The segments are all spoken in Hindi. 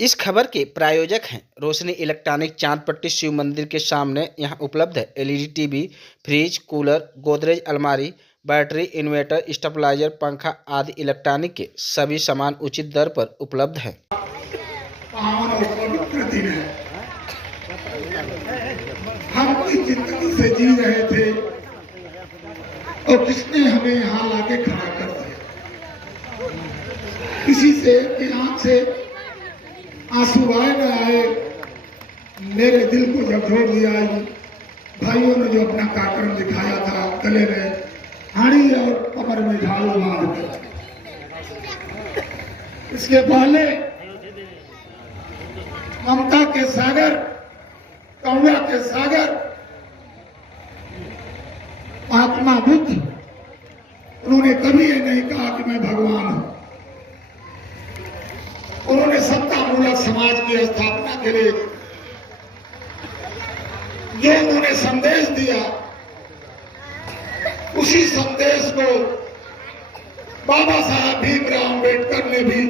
इस खबर के प्रायोजक हैं रोशनी इलेक्ट्रॉनिक चांदपट्टी शिव मंदिर के सामने। यहाँ उपलब्ध है LED TV, fridge, cooler, Godrej अलमारी, बैटरी, इन्वर्टर, स्टेबलाइजर, पंखा आदि इलेक्ट्रॉनिक के सभी सामान उचित दर पर उपलब्ध हैं। पावन और पवित्र दिन है। हम कोई जिंदगी से जी रहे थे और किसने हमें यहाँ लाके खड़ा कर दिया। किसी से की आंख से आंसू आए न आए, मेरे दिल को झकझोर दिया। भाइयों ने जो अपना कार्यक्रम दिखाया था, गले में हाड़ी और कमर में झाड़ू बांध कर, इसके पहले ममता के सागर, करुणा के सागर महात्मा बुद्ध, उन्होंने कभी ये नहीं कहा कि मैं भगवान हूं। उन्होंने सत्तामूलक समाज की स्थापना के लिए जो उन्होंने संदेश दिया, उसी संदेश को बाबा साहब भीमराव अम्बेडकर ने भी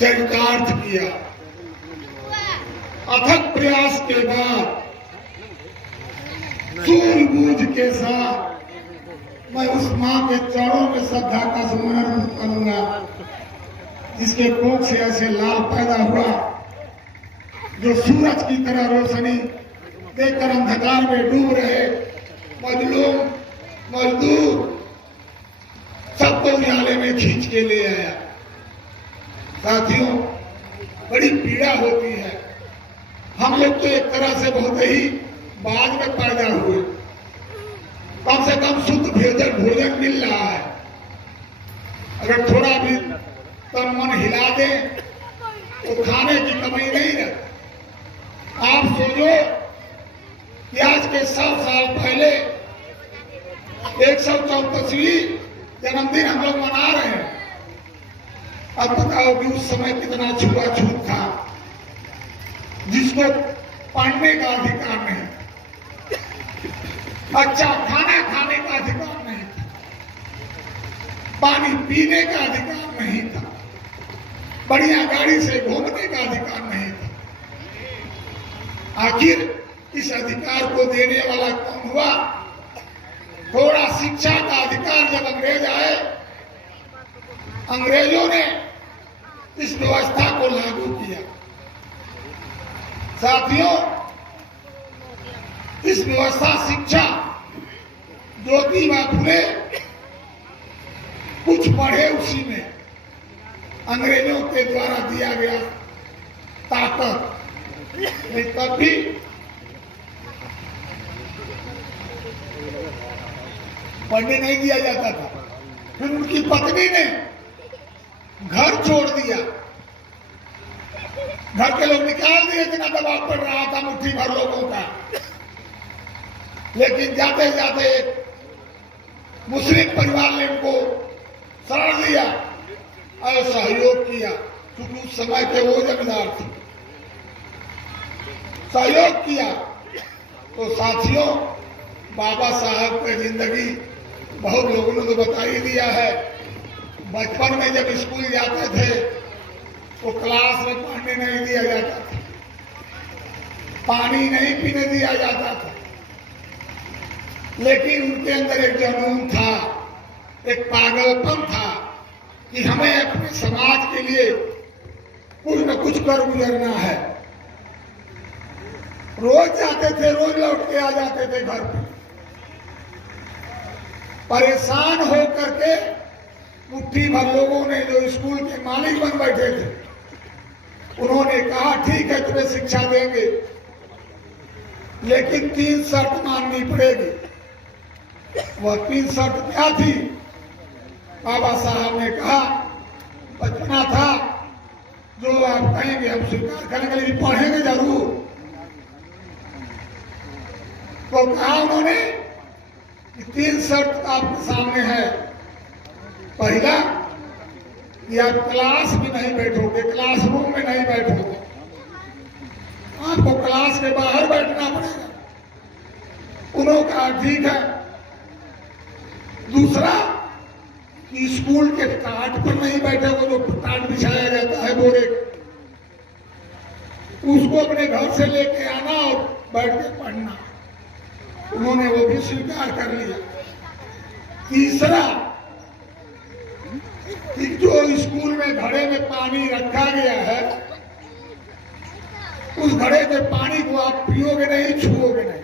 चरितार्थ किया। अथक प्रयास के बाद सूझबूझ के साथ मैं उस मां के चरणों में श्रद्धा का सुमरण करूंगा जिसके कोख से ऐसे लाल पैदा हुआ, जो सूरज की तरह रोशनी देकर अंधकार में डूब रहे मजलूम मजदूर सबको उजाले में खींच के ले आया। साथियों, बड़ी पीड़ा होती है। हम लोग तो एक तरह से बहुत ही बाद में पैदा हुए, कम से कम शुद्ध भोजन मिल रहा है। अगर थोड़ा भी तन मन हिला दे तो खाने की कमी नहीं रहती। आप सोचो कि आज के 100 साल पहले 134वीं जन्मदिन हम लोग मना रहे हैं। अब बताओ कि उस समय कितना छुआछूत था, जिसको पढ़ने का अधिकार नहीं, अच्छा खाना खाने का अधिकार नहीं था, पानी पीने का अधिकार नहीं था, बढ़िया गाड़ी से घूमने का अधिकार नहीं था। आखिर इस अधिकार को देने वाला कौन हुआ? थोड़ा शिक्षा का अधिकार जब अंग्रेज आए, अंग्रेजों ने इस व्यवस्था को लागू किया। साथियों, इस व्यवस्था शिक्षा ज्योतिबा फुले कुछ पढ़े उसी में अंग्रेजों के द्वारा दिया गया ताकत, तब भी पढ़ने नहीं दिया जाता था। फिर उनकी पत्नी ने घर छोड़ दिया, घर के लोग निकाल दिए, इतना दबाव पड़ रहा था मुट्ठी भर लोगों का। लेकिन जाते जाते मुस्लिम परिवार ने उनको शरण लिया और सहयोग किया, क्योंकि उस समय के वो जमींदार थे। सहयोग किया तो साथियों, बाबा साहब की जिंदगी बहुत लोगों ने तो बता ही दिया है। बचपन में जब स्कूल जाते थे तो क्लास में पढ़ने नहीं दिया जाता था, पानी नहीं पीने दिया जाता था, लेकिन उनके अंदर एक जुनून था, एक पागलपन था कि हमें अपने समाज के लिए कुछ न कुछ कर गुजरना है। रोज जाते थे, रोज लौट के आ जाते थे घर पे। परेशान हो करके मुट्ठी भर लोगों ने, जो स्कूल के मालिक बन बैठे थे, उन्होंने कहा ठीक है तुम्हें शिक्षा देंगे, लेकिन 3 शर्त माननी पड़ेगी। वह 3 शर्त क्या थी? बाबा साहब ने कहा, बचपना था, जो आप कहेंगे हम स्वीकार करेंगे, लेकिन पढ़ेंगे जरूर। तो कहा उन्होंने कि 3 शर्त आपके सामने है। पहला, कि आप क्लास में नहीं बैठोगे, क्लासरूम में नहीं बैठोगे, आपको क्लास के बाहर बैठना पड़ेगा। उन्होंने कहा ठीक है। दूसरा, कि स्कूल के टाट पर नहीं बैठोगे, जो टाट बिछाया जाता है बोरे, उसको अपने घर से लेके आना और बैठ के पढ़ना। उन्होंने वो भी स्वीकार कर लिया। तीसरा कि जो स्कूल में घड़े में पानी रखा गया है, उस घड़े के पानी को आप पियोगे नहीं, छुओगे नहीं।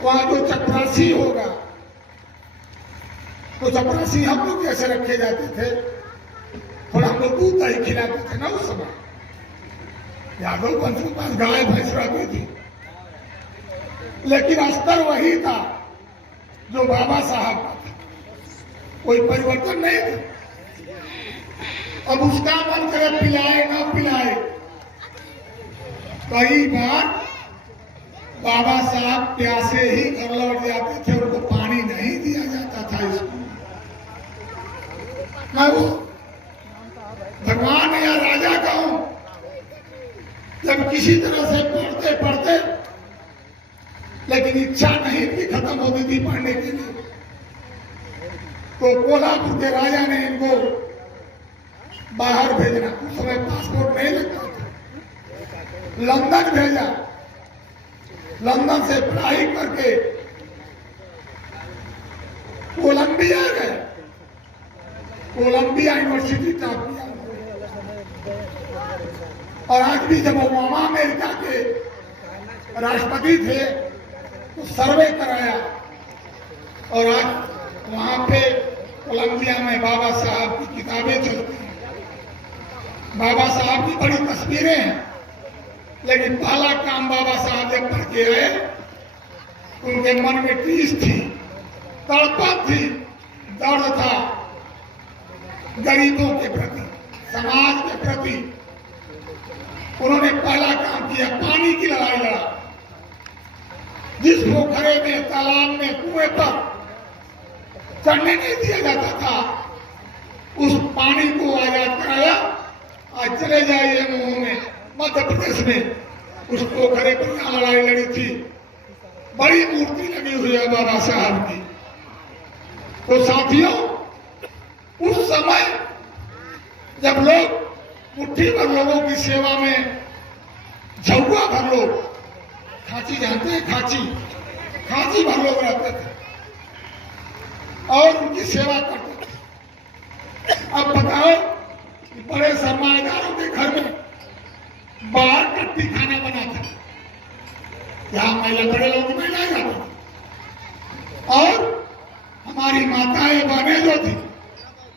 वहां जो चपरासी होगा, तो चपरासी हम लोग कैसे रखे जाते थे, थोड़ा हम लोग दूध दही खिलाते थे ना उस समय। यादव वंश के पास गाय भैंस रहती थी, लेकिन स्तर वही था जो बाबा साहब का था, कोई परिवर्तन नहीं था। अब उसका मन करे पिलाए ना पिलाए। कई बार बाबा साहब प्यासे ही घर लौट जाते थे, उनको पानी नहीं दिया जाता था स्कूल। मैं वो भगवान या राजा का हूं, जब किसी तरह से पढ़ते पढ़ते, लेकिन इच्छा नहीं थी, खत्म होती थी पढ़ने के लिए, तो कोल्हापुर के राजा ने इनको बाहर भेजना। उस समय पासपोर्ट नहीं लगता था, लंदन भेजा। लंदन से पढ़ाई करके कोलंबिया गए, कोलंबिया यूनिवर्सिटी टॉप किया। और आज भी जब ओबामा अमेरिका के राष्ट्रपति थे तो सर्वे कराया, और आज वहां पे कोलंबिया में बाबा साहब की किताबें चलती हैं। बाबा साहब की बड़ी तस्वीरें हैं, लेकिन पहला काम बाबा साहब जब पढ़ के आए, उनके मन में टीस थी, तड़पन थी, दर्द था गरीबों के प्रति, समाज के प्रति। उन्होंने पहला काम किया, पानी की लड़ाई लड़ा। जिस पोखरे में, तालाब में, कुएं पर चढ़ने नहीं दिया जाता था, उस पानी को आजाद कराया। आज चले जाइए मुंह में, मध्य प्रदेश में उस पोखरे पर यहाँ लड़ाई लड़ी थी, बड़ी मूर्ति लगी हुई है बाबा साहब की। तो साथियों, उस समय जब लोग मुट्ठी भर लोगों की सेवा में, झुआ भर लोग, खांची जानते हैं, खांची भर लोग रहते थे और उनकी सेवा करते थे। अब बताओ कि बड़े सरमाएदारों के घर में बाहर कट्टी खाना बना था, यहाँ महिला, बड़े लोग महिलाएं जाते थे, और हमारी माताएं बहनें जो थी,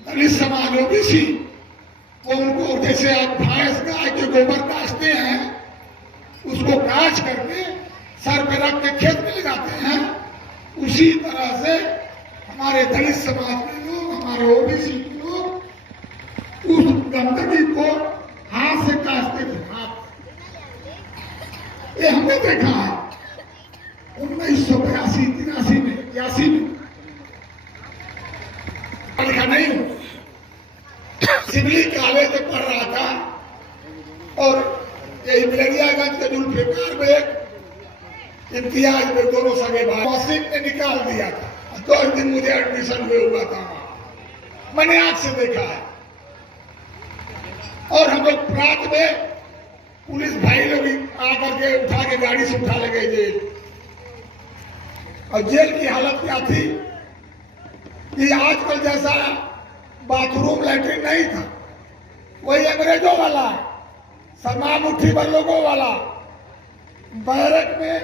दलित समाज ओबीसी, वो उनको जैसे आप भैंस गाय के गोबर काटते हैं, उसको काट करके सर पे रख के खेत में लगाते हैं, उसी तरह से हमारे दलित समाज के लोग, हमारे ओबीसी के लोग उस गंदगी को हाथ से काटते थे, हाथ। ये हमने देखा है 1982-83 में, 81 में। लिखा नहीं हूं, सिवली कॉलेज में पढ़ रहा था, और यही बिलरियागंज के जुल्फिकार में एक इम्तियाज में दोनों सगे भाई मौसिक ने निकाल दिया था। 2 दिन मुझे एडमिशन हुआ था, मैंने आंख से देखा है। और हम लोग रात में पुलिस भाई लोग आकर के उठा के गाड़ी से उठा ले गए जेल। और जेल की हालत क्या थी कि आजकल जैसा बाथरूम लैट्रिन नहीं था, वही अंग्रेजों वाला, समा मुट्ठी भर लोगों वाला बैरक में,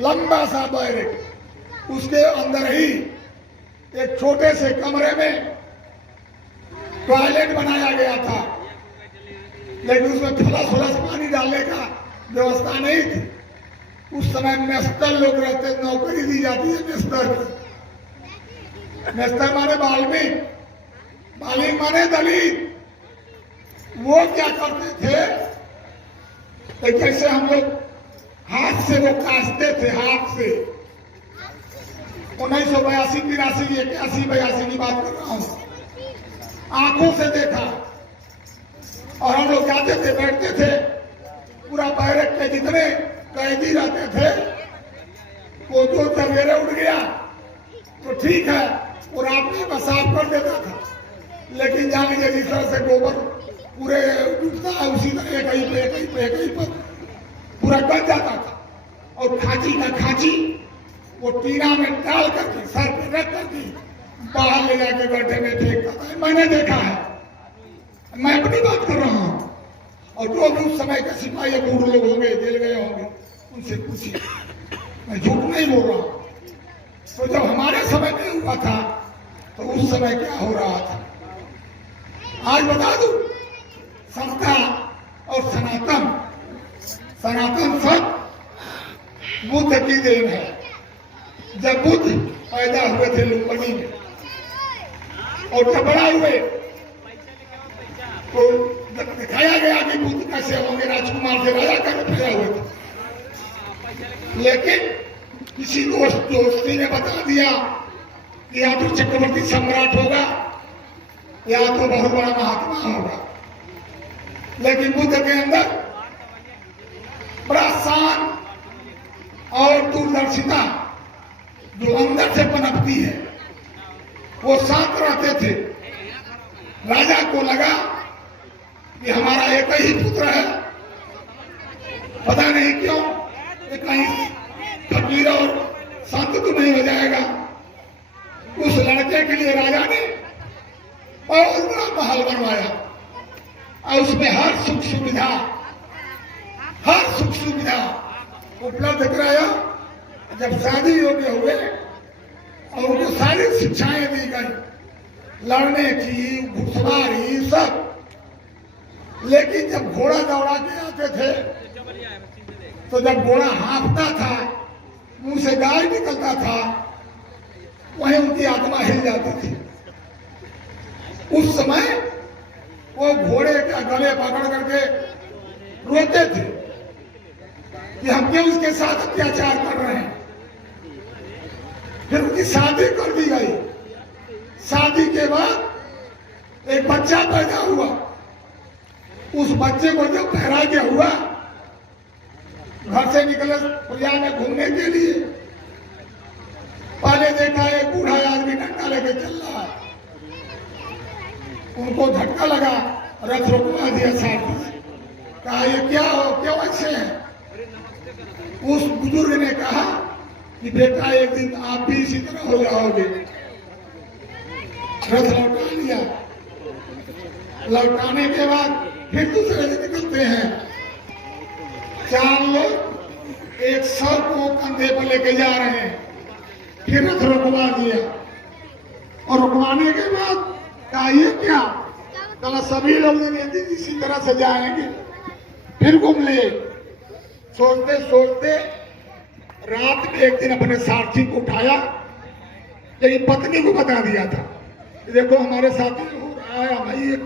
लंबा सा बैरक, उसके अंदर ही एक छोटे से कमरे में टॉयलेट बनाया गया था, लेकिन उसमें फ्लश पानी डालने का व्यवस्था नहीं थी। उस समय मेस्तर लोग रहते, नौकरी दी जाती है मेस्तर की। मेस्तर माने बाल्मीक, बालिक माने दलित। वो क्या करते थे कि जैसे हम लोग हाथ से वो काटते थे, हाथ से। 1982-83, 81-82 की बात कर रहा हूं, आंखों से देखा। और हम लोग जाते थे, बैठते थे, पूरा बैरक के जितने कैदी रहते थे, वो जो सवेरे उठ गया तो ठीक है, वो रात में साफ कर देता था, लेकिन जान लीजिए जिस तरह से गोबर पूरे टूटता है उसी तरह एक ही पर पूरा गल जाता था। और खांची का खांची वो टीना में डाल करके सर पे रख करके बाहर ले जाके गड्ढे में फेंकता था। मैंने देखा है, मैं अपनी बात कर रहा हूँ। और जो भी उस समय के सिपाही बूढ़ लोग होंगे, जेल गए होंगे, उनसे पूछिए, मैं झूठ नहीं बोल रहा हूँ। तो जब हमारे समय में हुआ था तो उस समय क्या हो रहा था आज बता दूं। संस्था और सनातन सब बुद्ध की देन है। जब बुद्ध पैदा हुए थे लुम्बिनी में और जब बड़ा हुए तो जब दिखाया गया कि बुद्ध कैसे होंगे, राजकुमार से राजा का पैदा हुए थे। लेकिन किसी दोस्ती ने बता दिया कि या तो चक्रवर्ती सम्राट होगा या तो बहुत बड़ा महात्मा होगा। लेकिन बुद्ध के अंदर बड़ा शान और दूरदर्शिता जो अंदर से पनपती है, वो शांत रहते थे। राजा को लगा कि हमारा एक ही पुत्र है, पता नहीं क्यों कहीं फकीर और संत तो नहीं हो जाएगा। उस लड़के के लिए राजा ने बहुत बड़ा महल बनवाया और उसमें हर सुख सुविधा उपलब्ध कराया। जब शादी योग्य हुए और उनको सारी शिक्षाएं दी गई, लड़ने की, घुड़सवारी सब। लेकिन जब घोड़ा दौड़ा के आते थे तो जब घोड़ा हाँफता था, मुंह से गाय निकलता था, वहीं उनकी आत्मा हिल जाती थी। उस समय वो घोड़े का गले पकड़ करके रोते थे कि हम क्यों उसके साथ अत्याचार कर रहे हैं। फिर उनकी शादी कर दी गई। शादी के बाद एक बच्चा पैदा हुआ। उस बच्चे को जब वैराग्य हुआ, घर से निकले प्रजा में घूमने के लिए, पहले देखा एक बूढ़ा आदमी डंडा लेके चल रहा है। उनको झटका लगा, रथ रोकवा दिया साथी से, कहा ये क्या हो, क्यों ऐसे हैं। उस बुजुर्ग ने कहा कि बेटा एक दिन आप भी इसी तरह हो जाओगे। रथ लौटा लिया। लौटाने के बाद फिर दूसरे दिन निकलते हैं। 4 लोग एक सौ को कंधे पर लेके जा रहे हैं। फिर रथ रुकवा दिया और रुकवाने के बाद कहा ये क्या, कहा सभी लोग इसी तरह से जाएंगे। फिर घूम लिए। सोचते सोचते रात में एक दिन अपने सारथी को उठाया, लेकिन पत्नी को बता दिया था, देखो हमारे साथी हो रहा है, भाई ये